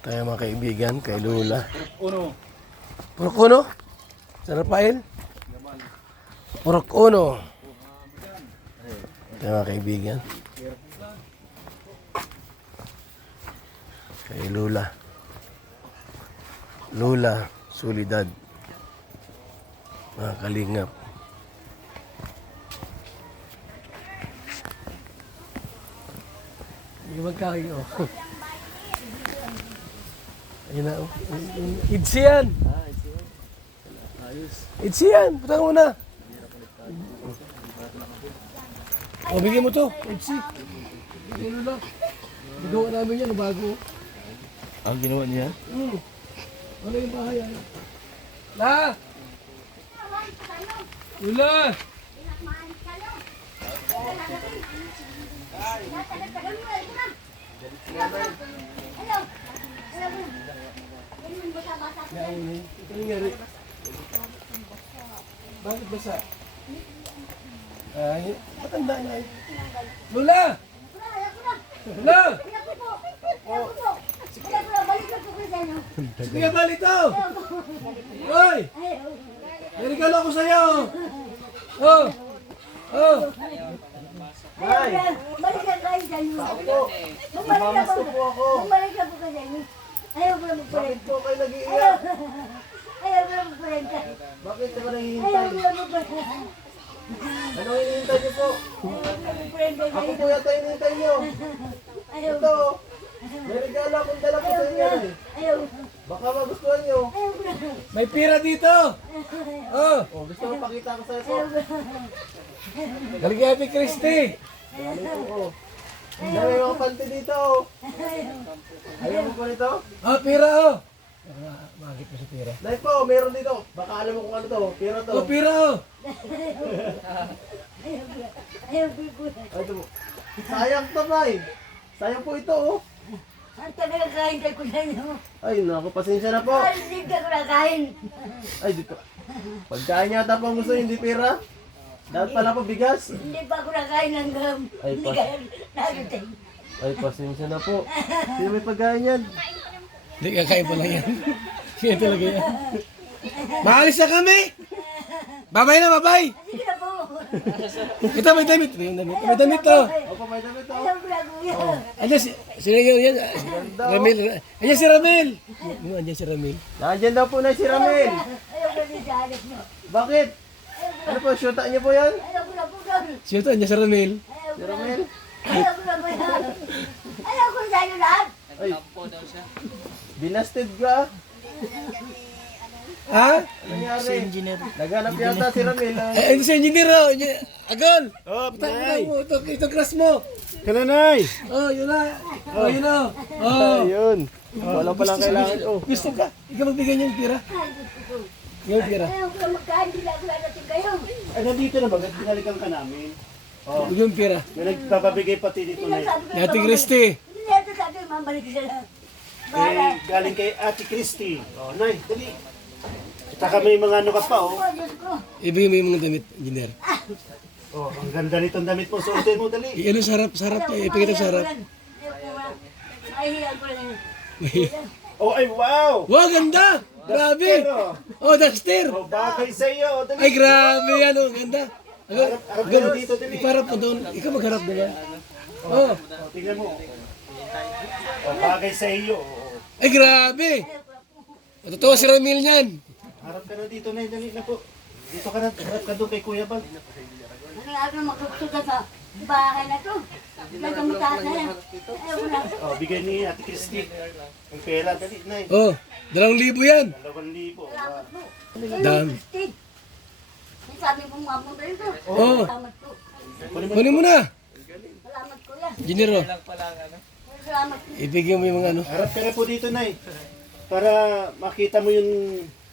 Tayo mga kaibigan, kay Lula. Uno. Purok uno? Sa Rafael? Purok uno. Tayo mga kaibigan. Kay Lula. Lula, Solidad. Mga kalingap. Hindi magkakayo. Ayun na, oh. Idsi yan. Idsi yan. Putang mo na. O, bigyan mo to. Idsi. Bigyan mo na. Gagawa namin yan, bago. Ang ginawa niya? Ano yung bahay yan? La! Lula! Nauni. Ito nangyari. Bakit basa? Ay, matanda na eh. Lula! Lula! Sige, balik to! Hoy! May regalo ko sa'yo! Oh! Oh! Balik ka kayo dyan. Bumalik ka po ka dyan. Ayaw ko na magpalit. Bakit po kayo nag-iiyak? Ayaw ko na magpalit. Bakit ka Ayaw nahihintay? ko na magpalit. Ano hinihintay niyo po? Ako po yata hinihintay niyo. Ayaw Ito, may regalo akong dala po sa inyo eh. Ayaw. Baka magustuhan niyo. Ayaw ko na. May pira dito! Oh! Oh, gusto mo pakita ko sa'yo po? Galing kay Happy Christy! Ano po? Dami mga panty dito. Ayaw mo po nito? Oh, pira oh! Makakit mo sa pira. Nay po, meron dito. Baka alam mo kung ano to. Pera to. Oh, pira oh! Ayaw ko na. Ay, ito po. Sayang to, Nay. Sayang po ito, oh. Ang tagal kain ko na inyo. Ay, naku, pasensya na po. Ay, hindi ka ko na kain. Ay, dito. Pagkain yata po ang gusto, hindi pera. Dapat pala po bigas. Hindi pa ako nakain ng gam. Ay, Hindi pas- ka nagating. Ay, pasensya na po. Sino may pagkain yan? Hindi, kakain pa lang yan. Kaya talaga yan. Maalis na kami! Babay na, babay! Sige na po. Ito, may damit. May damit. May damit to. Opo, may damit to. Ayaw ko na kuya. Andiyan si... Sino yan? Ramil. Andiyan si Ramil. Andiyan si Ramil. Nandiyan daw po na si Ramel. Ayaw ko na din sa anak mo. Bakit? Ano po, shoota niyo po yan? Ayaw ko na po gam. Sino to? Andiyan si Ramil. Ayaw Si ko na. Ramel? Ayaw ko na po yan. Ayaw ko na sa'yo lahat. Ay, binasted ka. Ha? Ano nangyari? Naghanap yata si Ramel. Eh, ito si engineer oh. Agol! Oh, Patay mo. Ito crush mo. Kalanay! Oh, yun na. Oh, yun na. Oh. Ayun. Wala palang kailangan. Oh. Gusto ka? Ikaw magbigay niyo yung pira. Yung pira. Ayaw ko na magkain. Hindi na ako nanating kayo. Ay, nandito na ba? Binalikan ka namin. Yung pira. May nagpapabigay pati dito na Sinasabi ko Ni Ate Christy. Hindi na ito sabi. Mambalik sila. eh, galing kay Ate Christy. Oh, Nay, dali. Saka may mga ano ka pa, oh. Oh, Diyos ko. Ibigay mo yung mga damit, engineer. Oh, ang ganda nitong damit mo. Suotin mo, dali. Ano sa harap, sa harap. Ipikita sa harap. Mahihiyan ko lang. Oh, ay, wow! Wow, ganda! Grabe! Pero, Oh, Dexter! oh, bagay sa iyo. Dali. Ay, grabe yan, oh, ganda. Harap ka na dito, dali. Iparap mo doon. Ikaw magharap na yan. Oh, Oh, tingnan mo. Oh, bagay sa iyo. Oh. ay, grabe! Totoo si Ramil niyan. Harap ka na dito, Nay. Dali na po. Dito ka na. Harap ka doon kay Kuya Bal. Ano nga ako magkuksuga sa bahay na to? Nagkamutaas na yan. Ayaw ko na. Oh, bigay ni Ate Christy. Ang pera, dali, Nay. Oh, 2,000 yan. 2,000. Salamat po. Dami. Steve. Sabi mo mapunta rin to. Oh, Salamat po. kunin mo na. Salamat kuya. Engineer, oh. Salamat po. Ibigay mo yung mga ano. Harap ka na po dito, Nay. Para makita mo yung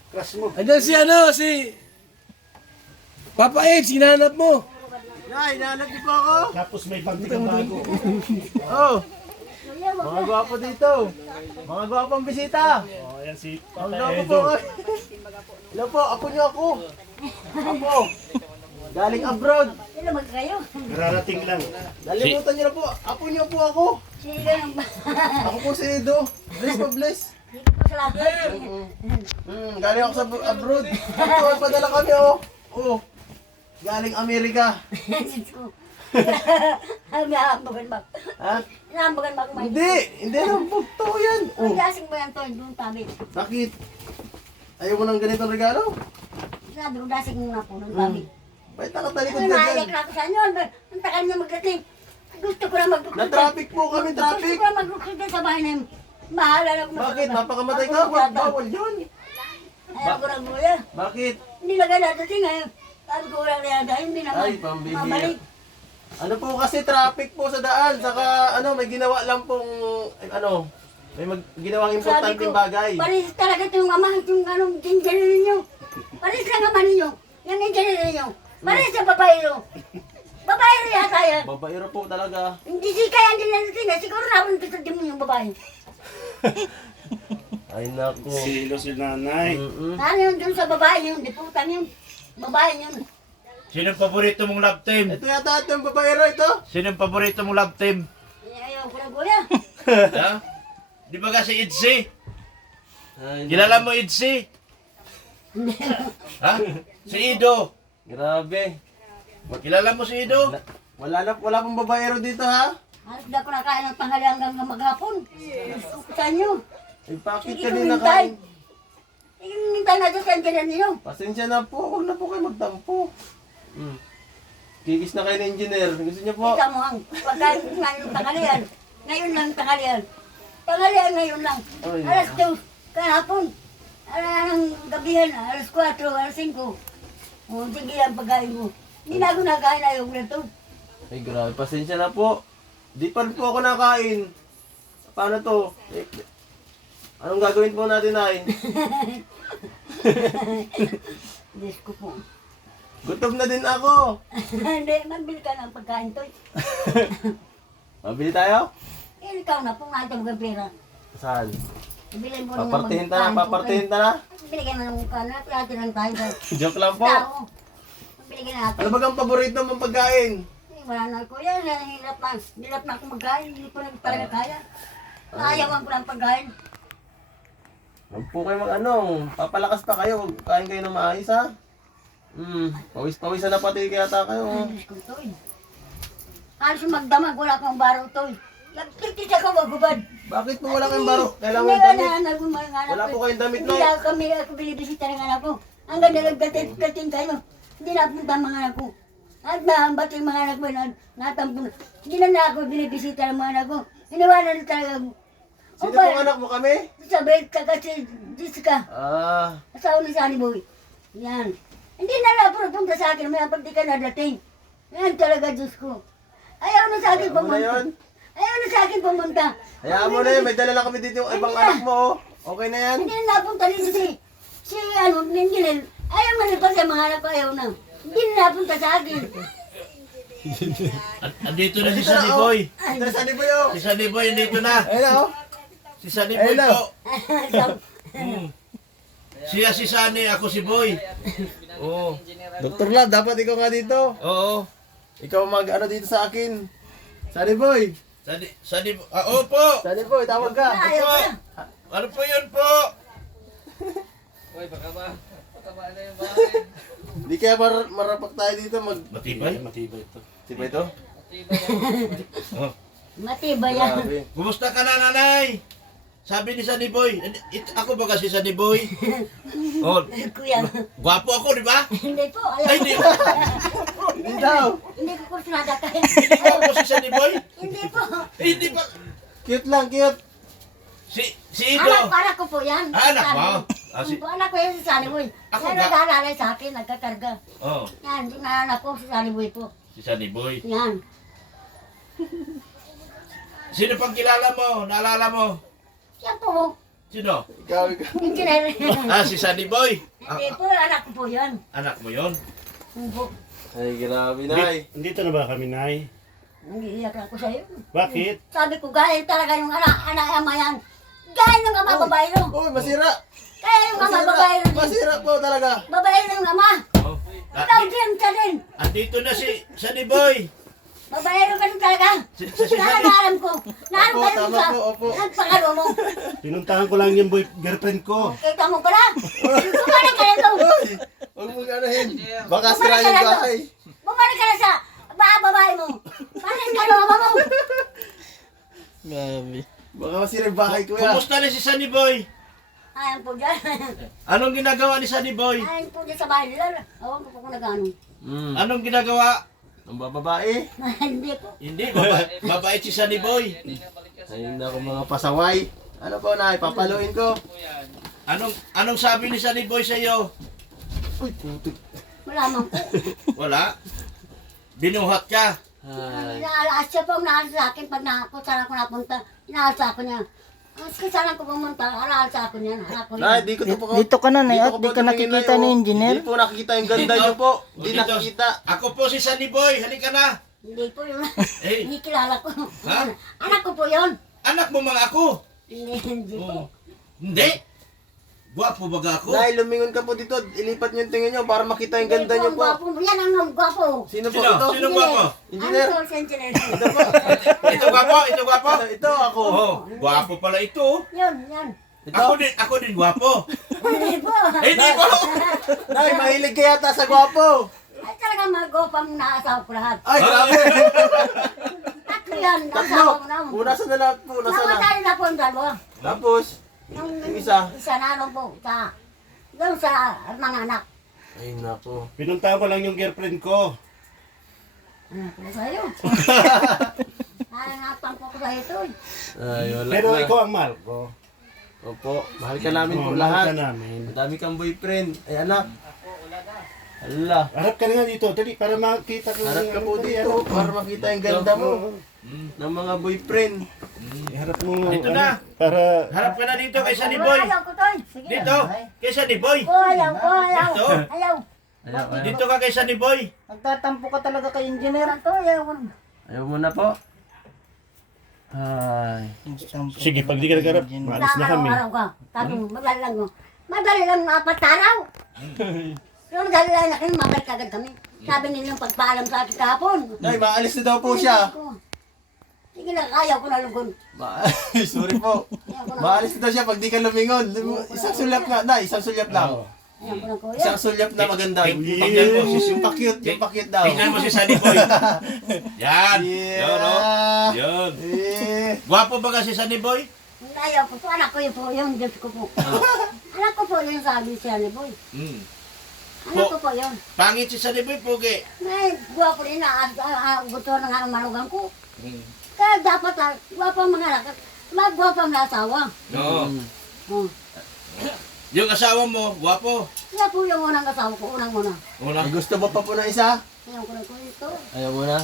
crush mo. Andiyan si ano, si... Papa Ed, sinanap mo. Nay, hinahanap niyo po ako. Tapos may bag kang bago. Oh, Kuya, wag mga gwapo dito. Mga gwapong bisita. Oh, ayan si Ang Tata gwapo po. Edo. Hello po, apo niyo ako. Apo. Galing abroad. Sino mag kayo? Kararating lang. Nalimutan niyo na po. Apo niyo po ako. Sino lang ba? Ako po si Edo. Bless pa bless. Dito po sa lahat. Galing ako sa abroad. Ito, padala kami oh. Oh. Galing Amerika. Nahambagan ba? Ha? Nahambagan ba kumain? Hindi na po. Totoo yan. Oh. Ang gasing mo yan to, doon tabi. Bakit? Ayaw mo ng ganitong regalo? Sabi ko, gasing mo na po, doon tabi. Ba't nakatalikod Ay, ka naiyak dyan? na ako sa inyo. Ang tagal niya magdating. Gusto ko na magdukod. Na-traffic po kami, traffic. Gusto ko na magdukod sa bahay na yun. Bahala na ako. Bakit? Mapakamatay ka? Bawal yun. Ayaw ko na buya. Bakit? Hindi na gana dating ngayon. Sabi ko wala na yada, hindi naman. Ay, pambihira. Mabalik. Ano po kasi traffic po sa daan. Saka ano, may ginawa lang pong ano, may ginawang importanteng bagay. Paris talaga ito yung ama, yung anong ginger ninyo. Paris lang ama ninyo. Yung ginger ninyo. Paris sa babaero. Babaero yata yan. Babaero po talaga. Hindi si kaya din na natin. Siguro napunta din mo yung babae. Ay naku. Silo si nanay. Ano yun dun sa babae yun? Diputan yun. Babae yun. Sinong paborito mong love team? Ito yata yung babaero ito. Sinong paborito mong love team? Ayaw ko na buya. Ha? Di ba kasi Itzy? Ay, Kilala mo Itzy? Ha? Si Ido. grabe. Kilala mo si Ido? Wala pong babaero dito ha. Halos na ko nakain ng tanghali hanggang maghapon. Gusto ko sa inyo. Ay, bakit Sige, ka din kumintay. nakain? Hintay na dyan sa engineer ninyo. Pasensya na po. Huwag na po kayo magtampo. Kikis na kayo ng engineer. Gusto niyo po? Kita mo ang pagkain ng tanghalian. Ngayon lang tanghalian. Tanghalian ngayon lang. Ay. Alas 2 kahapon. Anong gabihan, alas 4, alas 5. O, sige ang pagkain mo. Hindi na ako nakain, ayaw ko na to. Ay, grabe. Pasensya na po. Di pa rin po ako nakain. Paano to? Anong gagawin po natin, Nay? Diyos ko po. Gutom na din ako. Hindi, magbili ka ng pagkain to. Mabili tayo? Eh, ikaw na po natin ang pera. Saan? Bilhin mo Papartihin ta na, papartihin ta na. Binigyan mo ng mukha na, kaya lang tayo. Joke lang po. Tao. Binigyan natin. Ano ba ang paborito mong pagkain? Eh, wala na kuya, hirap na. Hirap na akong magkain, hindi ko na talaga kaya. Ayawan ko ng pagkain. Huwag po kayo papalakas pa kayo. Kain kayo ng maayos ha. Pawis-pawisan na pati kaya kayo. Ang Diyos ko to eh. Halos yung magdamag, wala kang baro to eh. Nagtitis ako magubad. Bakit po wala kayong baro? Kailangan Hindi damit. na nagumay ng anak Wala ko. po kayong damit, Hindi Nay. na kami ako binibisita ng anak ko. Hanggang nagagatin kayo. Hindi na punta ang mga anak ko. At nahambat yung mga anak ko na natampo na. Hindi na ako binibisita ng mga anak ko. Iniwanan na talaga. Sino pong anak mo kami? Sabi ka kasi Jessica. Asawa ni Sunny Boy. Yan. Hindi na lang punta sa akin. May pag di ka nadating. Yan talaga Diyos ko. Ayaw na sa akin Ayaw mo na pumunta. yun? Ayaw na sa akin pumunta. Hayaan mo na yun. May dala lang kami dito yung ibang anak mo. Oh. Okay na yan? Hindi na napunta dito si Ninginel. Ayaw mo na pa sa mga anak ko, ayaw na. Hindi na napunta sa akin. Andito na si Sunny Boy. Ito na Sunny Boy oh. Si Sunny Boy, andito na. Ayun na oh. Si Sunny Boy Hello. po. Siya si Sunny, ako si Boy. Oo. Dr. Love, dapat ikaw nga dito. Oo. Ikaw mag-ano dito sa akin. Sunny Boy. Sunny Boy. Opo. Sunny Boy, tawag ka. Ayaw Opo. na. Ano po yun po? Di kaya marapak tayo dito Matibay? Matibay ito. Diba ito? Oh. Matibay yan. Grabe. Kumusta ka na, nanay? Sabi ni Sunny Boy. Ako ba kasi Sunny Boy? Oh, Kuya. gwapo ako, di ba? Hindi po, ayaw. Ay, hindi. Hindi daw. Hindi ko kursunada kayo. Gwapo si Sunny Boy? Hindi po. Hindi pa. Cute lang, cute. Si Ido. Anak ko po yan. Anak mo? Anak ko yan si Sunny Boy. Ako Yan ba? nag-aalalay sa akin, nagkakarga. Oh, Yan, yung anak ko si Sunny Boy po. si Sunny Boy. Yan. Sino pang kilala mo? Naalala mo? Yan po. Sino? Ikaw, ikaw. Engineer. Si Sunny Boy. Hindi po, anak ko po yan. Anak mo yon? Hindi po. Ay, grabe, Nay. Dito na ba kami, Nay? Nangiiyak ako sa'yo. Bakit? Sabi ko, gaya talaga yung anak ama yan. Gaya ng ama babae no. Uy, masira. Kaya yung ama babae no. Masira po talaga. Babae ng ama. Oh. Ikaw din ka din. Andito na si Sunny Boy. Babaero ka din talaga. Alam ko. Naano Opo, ka rin tama sa po, opo. nagpangalo mo. Pinuntahan ko lang yung girlfriend ko. Kita mo pala. Bumalik ka na to. Huwag mo ganahin. Baka sira yung bahay. Bumalik ka na sa babae mo. Bakit ka naman mo? Grabe. Baka masira yung bahay, kuya. Kumusta na si Sunny Boy? Ayan po dyan. Anong ginagawa ni Sunny Boy? Ayan po dyan sa bahay nila. Awan ko po kung nag-ano. Anong ginagawa? Ang babae. Hindi po. Hindi, mabait si Sunny Boy. Ayun na ako mga pasaway. Ano po na, ipapaluin ko. Anong sabi ni Sunny Boy sa iyo? Uy, putik. Wala man po. Wala. Binuhat ka. Ay. Inaalas siya po, inaalas sa akin pag saan ako napunta. Inaalas ako niya. Kung saan ako pumunta, inaalas ako niya. Nay, di ko to po. Dito ka na, Nay, at ko di po ka tumingin, nakikita Nay, ni oh. engineer. Di po nakikita yung ganda Dito. niyo po. O, Di dito. nakikita. Ako po si Sunny Boy. Halika na. Hindi po yun. Eh. Hindi kilala ko. Ha? Anak ko po yun. Anak mo mga ako. Hindi po. Hindi. Gwapo baga ako. Nay, lumingon ka po dito. Ilipat niyo yung tingin niyo para makita yung ganda niyo po. Yan ang gwapo. Sino po Sino? ito? Sino gwapo? Engineer. Ano to, engineer? Ito gwapo, ito gwapo. Ito ako. Oh, gwapo pala ito. Yun, yan. Ito. Ako din gwapo. Hindi po. Hindi po. Nay, mahilig ka yata sa gwapo. Ay, talaga mga gwapang naasawa ko lahat. Ay, grabe. Tatlo yan, naasawa ko na. Una sa na lahat po. Nasa na. Namatay na po ang dalawa. Tapos, Yung isa. Isa na ano po, doon sa mga anak. Ay, nako. Pinuntahan ko lang yung girlfriend ko. Ano po sa'yo? Nananapan po ko sa ito. Ay, wala Pero na. ikaw ang mahal ko. Opo, mahal ka namin po Oo, lahat. mahal ka namin. Ang dami kang boyfriend. Ay, anak. Hala. Harap ka na nga dito, dali, para makita ko. Harap ka yung po ano, dito para makita yung ganda mo. Ng mga boyfriend. Harap mo. Dito ano, na. Para, Harap ka na dito kay Sunny Boy. Ayaw ko to. Sige. Dito, kay Sunny Boy. Ayaw. Dito. Ayaw. Dito ka kay Sunny Boy. Nagtatampo ka talaga kay engineer. Ayaw. Ayaw mo na po. Ay. sige, pag di ka nagharap, maalis na kami. Araw ka. Sabi mo, madali lang mo. Madali lang mga pataraw. Yung madali lang na kayo, mabalik agad kami. Sabi nilang pagpaalam sa akin kahapon. Nay, maalis na daw po siya. Sige lang, ayaw ko na lugon. Sorry po. Maalis na daw siya pag di ka lumingon. Isang sulyap nga. Nay, isang sulyap lang. Ayaw ko na kuya. Isang sulyap na maganda. Tingnan mo si Yung pa-cute, yung pa-cute daw. Tingnan mo si Sunny Boy. Yan. Yeah. Yan o. Yan. Eh. Gwapo ba si Sunny Boy? Ayaw ko po, anak ko yun po, yung Diyos ko po. Anak ko po yung sabi siya ni Boy. Hmm. Anak ko po yun. Pangit si Sunny Boy, pugi. May guwapo rin na, gusto ng anong malugang ko. Hmm. Kaya dapat, guwapo ang mga anak, guwapo ang asawa. Oo. Oh. Yung asawa mo, gwapo. Kaya po yung unang asawa ko, unang-una. Una. May gusto mo pa po na isa? Ayaw ko na po ito. Ayaw mo na?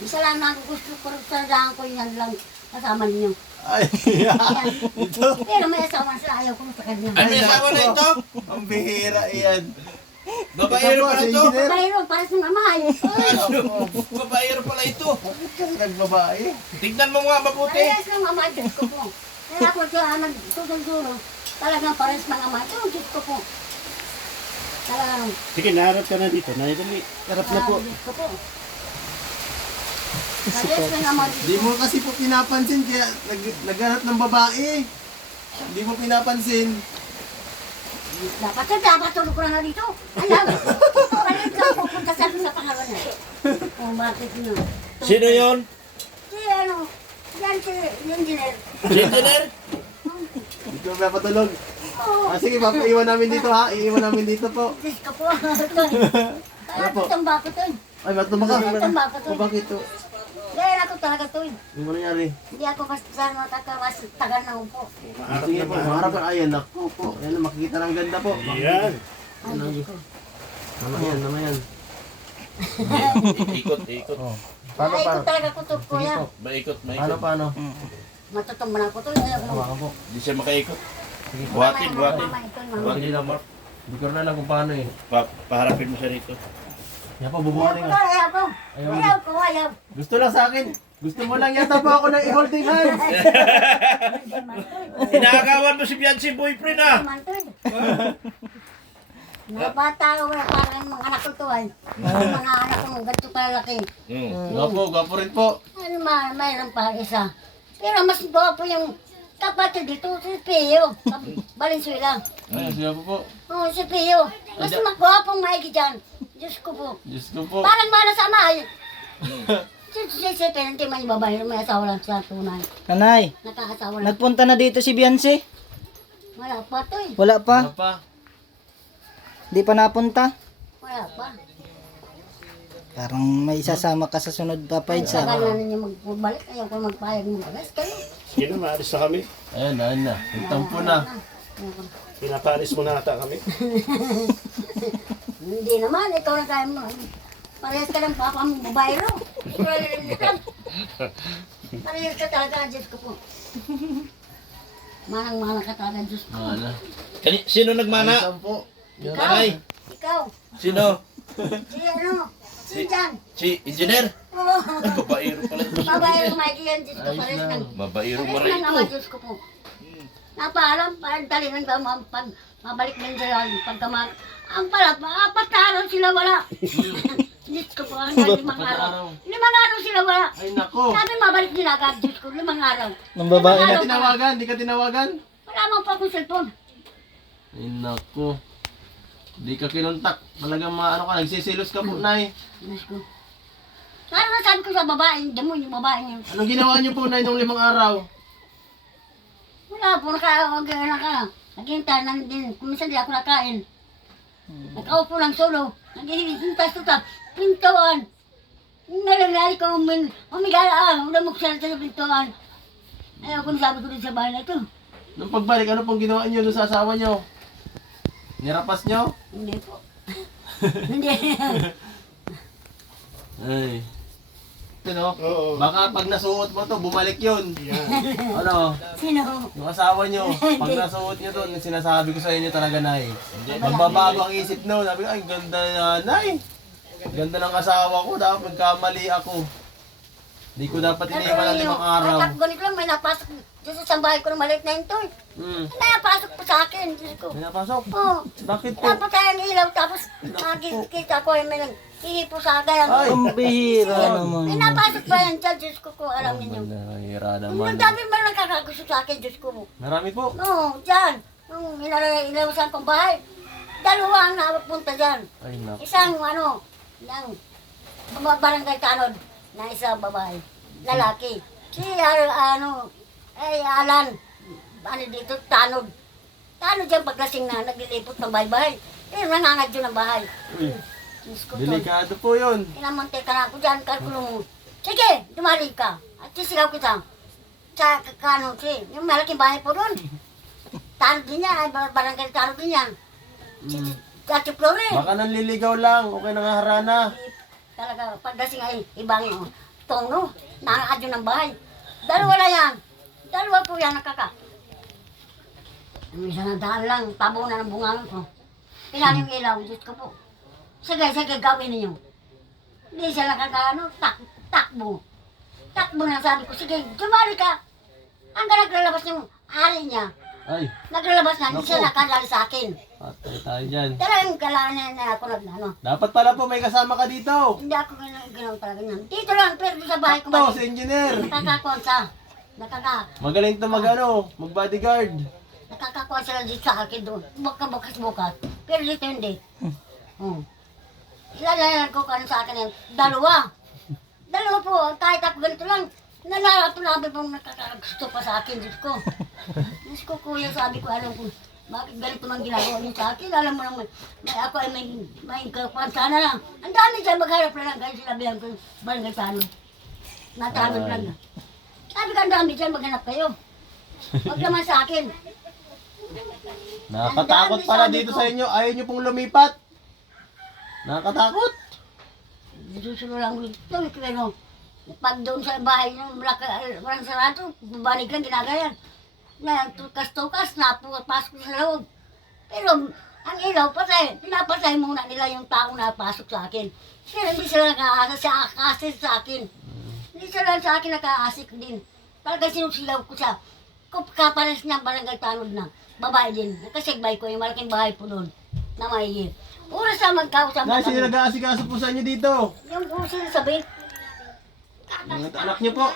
Isa lang na gusto ko, sandaan ko yan lang kasama ninyo. Ay, Yan. ito. Pero may asawa na siya, ayaw ko sa kanya. Ay, may asawa na ito. Ang bihira iyan. Babaero pala ito. Mayroon, para sa mamay. Babaero pala ito. Nagbabae. Tignan mo nga mabuti. Parehas ng mamay, Diyos ko po. Kaya ako siya nagsusunsuro. Talagang parehas ng mamay. Ito, Diyos ko po. Talagang, Sige, naharap ka na dito. Dali, harap na po. Diyos ko po. Parehas ng mamay. Di mo kasi po pinapansin kaya naghanap ng babae. Di mo pinapansin. Dapat tulog ko na dito. Alam. Palit lang pupunta sa pangalan niya. Oh, bakit yun? Sino yon? Si ano, yan si engineer. Si engineer? Di ko napatulog. Oo. Ah, sige, iiwan namin dito ha. Iiwan namin dito po. Diyos ko po. Kaya po? tutamba ko to. Ay, matumba ka. Tutamba ko to. O bakit to? Kaya ako talaga to. Ano nangyari? Hindi ako basta matakawas tagal na upo. Sige po, harap ka. Ayan, naku po. Ayan, makikita ng ganda po. Yan. Naman yan. Ikot, ikot. Paano, Ay, ito paano? talaga kutok ko yan. Maikot, Paano, maikot. paano? Matutumba na ko to. Ayaw ko. Hawakan po. Hindi siya makaikot. Buhatin, buhatin. Hindi lang, Mark. Hindi ko na alam kung paano eh. Paharapin mo siya rito. Yan po, Ayaw bubuhatin ko, ka. ayaw ko. Ayaw ko, ayaw. Gusto lang sa akin. Gusto mo lang yata po ako ng i-holding hands. Inaagawan mo si Biancy boyfriend ah. Mantod. Mga bata ko, parang mga anak ko to ay. Mga anak ko, ganito kalaki. Gwapo rin po. Ano mayroon pa isa. Pero mas gwapo yung kapatid dito, si Pio. Valenzuela. Ay, siya po. Oo, si Pio. Mas magwapong maigi dyan. Diyos ko po. Diyos ko po. Parang malasama ay. Si Penante man yung babae, may asawa lang sa tunay. Nanay, Nakakasawa lang. nagpunta na dito si Beyonce? Wala pa to eh. Wala Ano pa? pa? Di pa napunta? Wala pa. Parang may isasama ka sa sunod pa Sa sa... na ninyo magbalik, ayaw ko magpayag ng bagas. Kayo. Sige na, maalis na kami. Ayan na. Nagtampo na. Pinapalis mo na ata kami. Hindi naman, ikaw na kaya mo. Parehas ka ng papa mong babae ro. Ikaw na rin. Parehas ka talaga, Diyos ko po. Manang-manang ka talaga, Diyos ko. Ano? Sino nagmana? Tampo. Ikaw, Nanay. ikaw, Sino? si ano, si Jan. Si engineer? Oo. Babaero pala. Babae ro, Mikey yan, Diyos ko. Parehas lang. Babaero mo Parehas rin. lang naman, Diyos ko po. Napaalam, parang dali lang daw pag mabalik din sila, pagkamag. Ang pala, apat na araw sila wala. Diyos ko po, hanggang 5 araw. 5 araw sila wala. Ay, nako. Sabi mabalik din agad, Diyos ko, 5 araw. Ng babae Di na... ka tinawagan? Di ka tinawagan? Wala man pa akong cellphone. Ay, nako. Di ka kinuntak. Talagang maano ka, nagsisilos ka po, Nay. Diyos ko. Sana nasabi ko sa babae, damo yung babae niya. Anong ginawa niyo po, Nay, nung 5 araw? Wala po, naghihintay lang din. Kuminsan di ako nakain. Nakaupo lang solo. Naghihintay sa pintuan. Nalangali ko umigala, umuksan sa pintuan. Ayaw ko nasabi ko din sa bahay na ito. Nung pagbalik, ano pong ginawa niyo doon sa asawa niyo? Nirapas niyo? Hindi po. Hindi. Ay. Ito, no? Oo. Baka pag nasuot mo to, bumalik yun. Ano? Sino? Yung asawa niyo, pag nasuot niyo to, sinasabi ko sa inyo talaga, Nay. Magbabago ang isip no. Sabi ko, ay, ganda na, Nay. Ganda ng asawa ko, dapat magkamali ako. Di ko dapat iniwan ng 5 araw. At ganito lang, may napasok dito sa bahay ko ng maliit na ito. Hmm. May napasok po sa akin, Diyos ko. May napasok? Oo. Bakit po? Tapos kaya ang ilaw, tapos nakikita ko yung may naghihipo sa akin. Ay! Ang bihira May naman. napasok pa yan dyan, Diyos ko, kung alam ninyo. Nahira Ang naman. dami ba lang kakagusto sa akin, Diyos ko. Marami po. Oo, dyan. Nung ilawasan kong bahay, 2 ang napunta dyan. Ay, naku. Isang yung barangay tanod na isang babae, lalaki. Si Alan, dito, tanod. Tanod dyan paglasing na, naglilipot ng bahay-bahay. Pero nangangadyo ng bahay. Uy, Diyos ko to. delikado po yun. Pinamantay ka na ako dyan, kalkulo mo. Sige, dumali ka. At sisigaw kita. Sa yung malaking bahay po doon. Tanod din yan, barangay tanod din yan. Dati Flore. Baka nanliligaw lang, okay na nga harana. Talaga, pagdasing ay ibang tono, nakakadyo ng bahay. 2 na yan. 2 po yan nakaka. Minsan na daan lang, tabo na ng bungangan ko. Pinali yung ilaw, Diyos ko po. Sige, gawin ninyo. Hindi siya takbo. Takbo na sabi ko, sige, dumali ka. Hanggang naglalabas yung ari niya. Ay, Naglalabas na, hindi siya Naku. nakalala sa akin. patay tayo dyan. Talagang kailangan na ako Dapat pala po may kasama ka dito. Hindi ako ginawa talaga niyan. Dito lang, pero sa bahay ko Ito, si engineer. Nakakakonsa. Magaling to mag-bodyguard. Nakakakonsa lang dito sa akin doon. Bukas. Pero dito hindi. Ilalayan ko kung ano sa akin yan. 2 po, kahit ako ganito lang. Nabi pong nakakagusto pa sa akin, Diyos ko. Diyos ko, kuya, sabi ko, alam ko, bakit ganito man ginagawa niyo sa akin? Alam mo naman, ako ay may kakuan sana lang. Ang dami dyan, magharap na lang, kaya sinabihan ko, barangay sana. Natanod lang. Sabi ka, ang dami dyan, maghanap kayo. Huwag naman sa akin. Nakakatakot Ang dami, pala sabi dito ko. sa inyo. Ayaw nyo pong lumipat. Nakakatakot. Susunod lang ulit. Pero pag doon sa bahay ng walang sarado, babanig lang ginagayan. Na tukas-tukas, napapasok sa loob. Pero ang ilaw, pinapatay muna nila yung tao na pasok sa akin. Pero hindi sila nakaasik sa akin. Hindi sila sa akin nakaasik din. Talagang sinusilaw ko sa kapares niya barangay tanod na. Babae din. Nakasagbay ko yung malaking bahay po doon. na maigi. Oras na magkausap Nay, sino nag-aasikaso po sa inyo dito? yung kung sinasabi. Mga anak niyo po.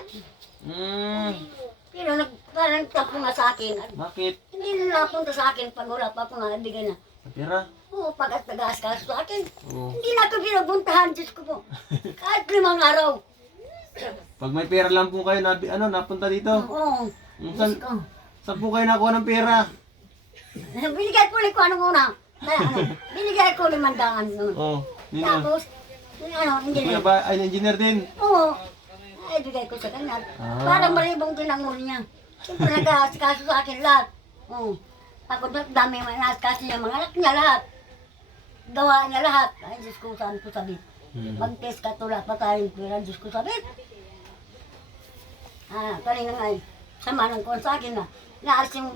Pero parang tapo nga sa akin. Bakit? Hindi na napunta sa akin pag wala pa akong nabigay na. Pera? Oo, pag at nag-aasikaso sa akin. Oo. Hindi na ako pinabuntahan, Diyos ko po. Kahit 5 araw. Pag may pera lang po kayo, napunta dito. Oo, Saan, Diyos ko. saan po kayo nakuha ng pera? Binigay ko ulit ko anong una. Binigay ko 500 noon. Oh, nino. Tapos, hindi Kuya na. ba, ay engineer din. Oo, ay bigay ko sa kanya. Ah. Parang maribong din ang ulo niya. Siyempre nag-aasikaso sa akin lahat. Oo. Pagod na dami mga naasikaso niya, mga anak niya lahat. Gawa niya lahat. Ay, Diyos ko, saan ko sabi. Mag-test ka tulad pa tayong pera, Diyos ko sabi. Kanina nga sama ng kuwan sa akin na naalis yung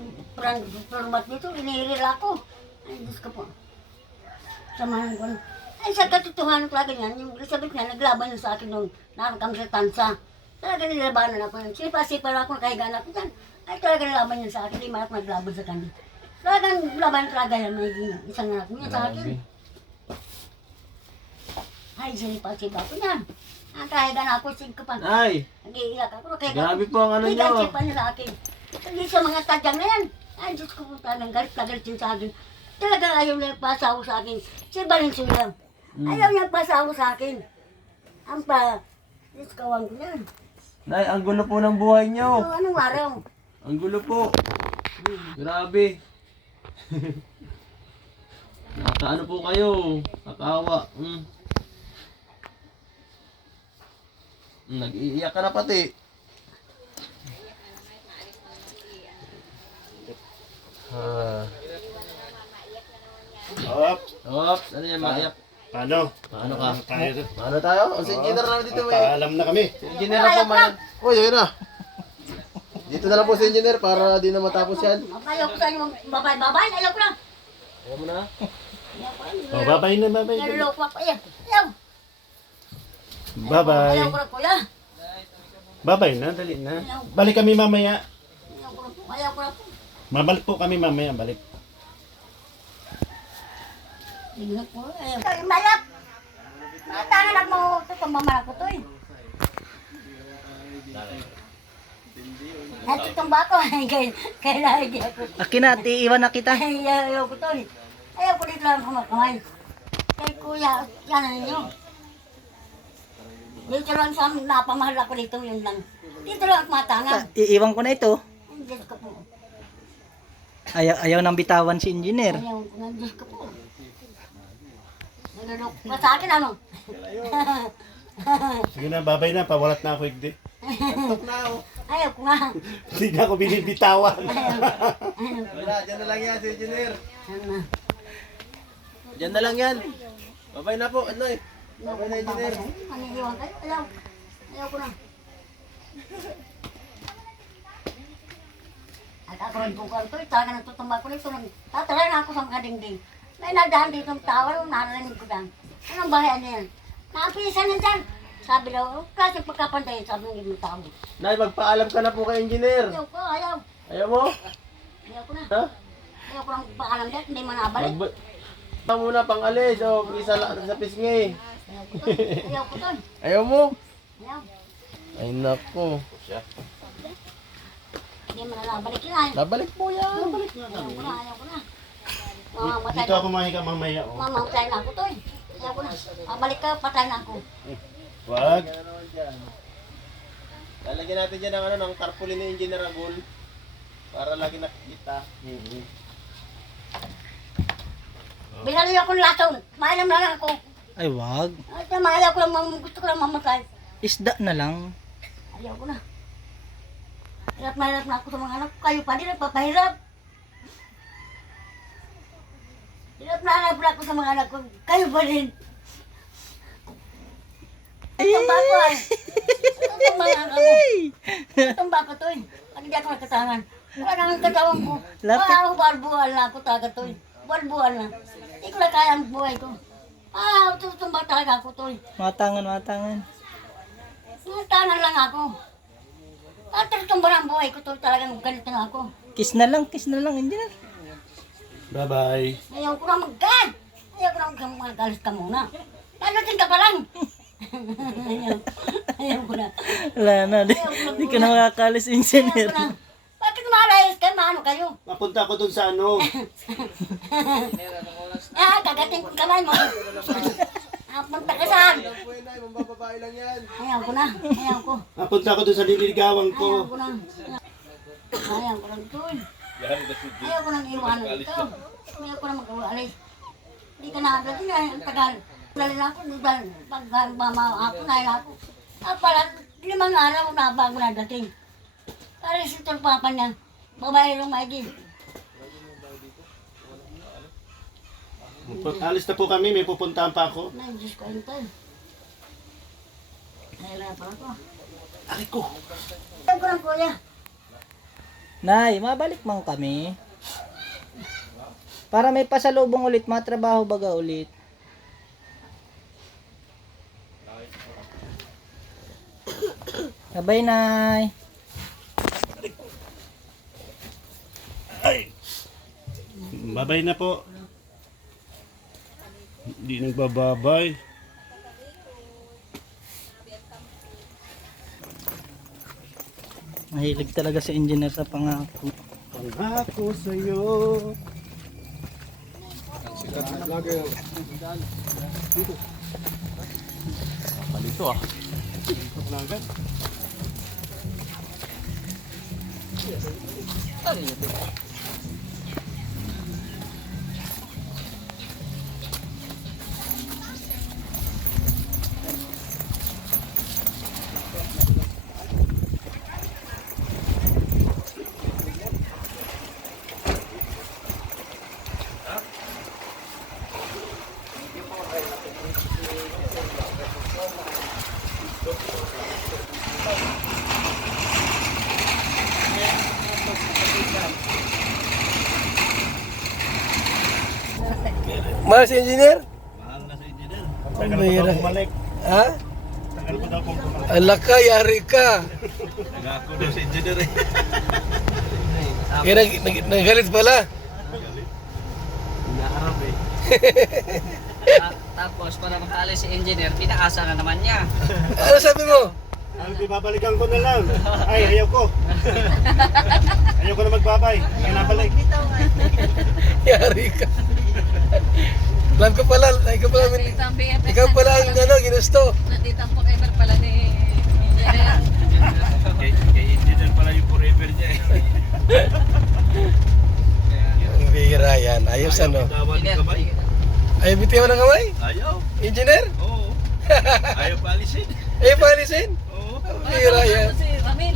format nito, inihirila ko. Ay, Diyos ko po. Sama ng kuwan. Ay, sa katotohanan talaga niyan, yung Elizabeth niya, naglaban niya sa akin nung naroon kami sa tansa. Talaga nilabanan ako yun. Sipa-sipa ako, nakahigaan ako dyan. Ay, talaga nilaban niya sa akin, hindi man ako naglaban sa kanya. Talagang laban talaga yan, may isang anak niya sa akin. Ay, sinipa-sipa ako niyan. Ang kahigaan ako, sigko pa. Ay, Nag-iiyak ako, nakahigaan grabe po ang ano Higaan nyo. siya pa niya sa akin. Hindi sa mga tadyang na yan. Ay, Diyos ko po talagang galit na galit yun sa akin. Talagang ayaw niya pasaw sa akin. Si Valenzuela. Ayaw niya pasaw sa akin. Ang pa, Diyos kawan ko yan. Nay, ang gulo po ng buhay nyo. So, anong araw? Ang gulo po. Grabe. Nakakaano po kayo. Kakawa. Nag-iiyak ka na pati. Op, Oops, ano yan, maiyak? paano? Paano ka? Tayo to. Paano tayo? O, si engineer namin dito, may. Paalam na kami. Si engineer na po, may. Uy, yun na. Dito na lang po si engineer para di na matapos yan. Ayaw ko sa inyo babay-babay. Ayaw ko na. Ayaw mo na. Ayaw ko na. Oh, babay na, babay. Naluloko ako. Ayaw. Ayaw. Babay. Ayaw ko na, kuya. Babay na, dali na. Balik kami mamaya. Ayaw ko na po. Ayaw ko na po. Mabalik po kami mamaya, balik. Tingnan ko. Ayaw. Malap. Tangan ako mo. Ito itong mamanak ko to eh. At itong bako. Kaya lagi ako. Akin na, iiwan na kita. Ay, ayaw ko to eh. Ayaw ko dito lang kumakamay. Kay kuya, yan na ninyo. Dito lang sa napamahal ako dito, yun lang. Dito lang at matangan. Iiwan ko na ito. Ang Diyos ko po. Ayaw nang bitawan si engineer. Ayaw ko ng Diyos ko po. Nalulok ka sa akin, ano? Sige na, babay na. Pawalat na ako, hindi. Ayaw ko nga. Hindi na ako binibitawan. Wala, dyan na lang yan si engineer. Ano? Dyan na lang yan. Babay na po, ano eh. Babay na engineer. Maniliwan kayo? Ayaw. Ayaw ko na. At ako rin po ko ito, talaga natutumba ko nito. Tatalay na ako sa mga dingding. May nadahan dito ng tawa, narinig ko dyan. Anong bahay ano yan? Nakapisan na dyan. Sabi daw, kasi pagkapantay, sabi ng ibang tao. Nay, magpaalam ka na po kay engineer. Ayaw ko, ayaw. Ayaw mo? Ayaw ko na. Ha? Ayaw ko lang paalam dyan, hindi mo nabalik. Ito muna pang alis, o isa sa pisngi. Ayaw ko to. Ayaw ko to. Ayaw mo? Ayaw. Ay nako. Hindi mo na nabalik yan. Nabalik po yan. Ayaw ko na, ayaw ko na. Mamamatay Dito na. ako mahiga mamaya. Oh. Mamamatay na ako to eh. Ayaw ko na. Mabalik ka, patay na ako. Wag. Lalagyan natin dyan ng, ng tarpaulin ni Engineer Agul. Para lagi nakikita. Bilhan niyo akong lason. Mainam na lang ako. Ay, wag. At ayaw ko lang, gusto ko lang mamatay. Isda na lang. Ayaw ko na. Hirap na ako sa mga anak ko. Kayo pa din nagpapahirap. Hirap na ako sa mga anak ko. Kayo pa din. Itong bako ay. Itong mga anak mo. Itong bako to eh. Pag hindi ako nagkatangan. Wala nang katawan ko. Lapit. Wala akong buwan na ako talaga to eh. Buwan na. Hindi ko na kaya ang buhay ko. Tutumba talaga ako to eh. Matangan. Natanan lang ako. At tumba ng buhay ko to talagang ganito na ako. Kiss na lang, engineer. Bye-bye. Ayaw ko na mag-gas. Ayaw ko na mag-alis ka muna. Lalating ka pa lang. Ayaw ko na. Wala na, di ka na makakalis, Ayaw engineer. ko na. Bakit malayas kayo? Maano kayo? Mapunta ko dun sa ano. Kagating ko kamay mo. Punta ka saan? Ayaw ko na. Ayaw ko. Mapunta ko dun sa nililigawan Ayaw ko. ko na. Ayaw ko na ito. Ayaw ko nang iwanan ito. Ayaw ko na mag-alis. Hindi ka nakagating na. Ang tagal. Dali na ako. Pag ako na ako. Pala, 5 araw na bago na dating. Para si Tol Papa niya. Babae lang maigi. Alis na po kami, may pupuntahan pa ako. Ay, Diyos ko ito. Nahirapan ako. Aray ko. Ayaw ko lang kuya. Nay, mabalik man kami. Para may pasalubong ulit, matrabaho baga ulit. Bye, Nay. Babay na po. Hindi nagbababay. Mahilig talaga si engineer sa pangako. Pangako sa'yo. Palito ah. Mahal si engineer? Mahal na sa engineer. Tagal Ang ko daw bihira. bumalik. Ha? Tagal ko daw pong bumalik. Ala ka, yari ka. Nagako daw sa engineer eh. Kaya nagalit pala. Inaarap eh. Tapos para makaalis si engineer, pinaasa na naman niya. Ano sabi mo? Ano, di babalikan ko na lang. Ay, ayaw ko. Ayaw ko na magbabay. Kaya nabalik. Yari ka. Alam ko pala, Nandito ang BFF. ikaw pala ang ginusto. Nandito ang forever pala ni engineer. Kay engineer pala yung forever niya eh. Ang bihira yan. Ayos ano. Tawan ng kamay. Ayaw bitiwan ng kamay? Ayaw. Engineer? Oo. Ayaw paalisin. Ayaw paalisin? Oo. Ang bihira yan. Si Ramil.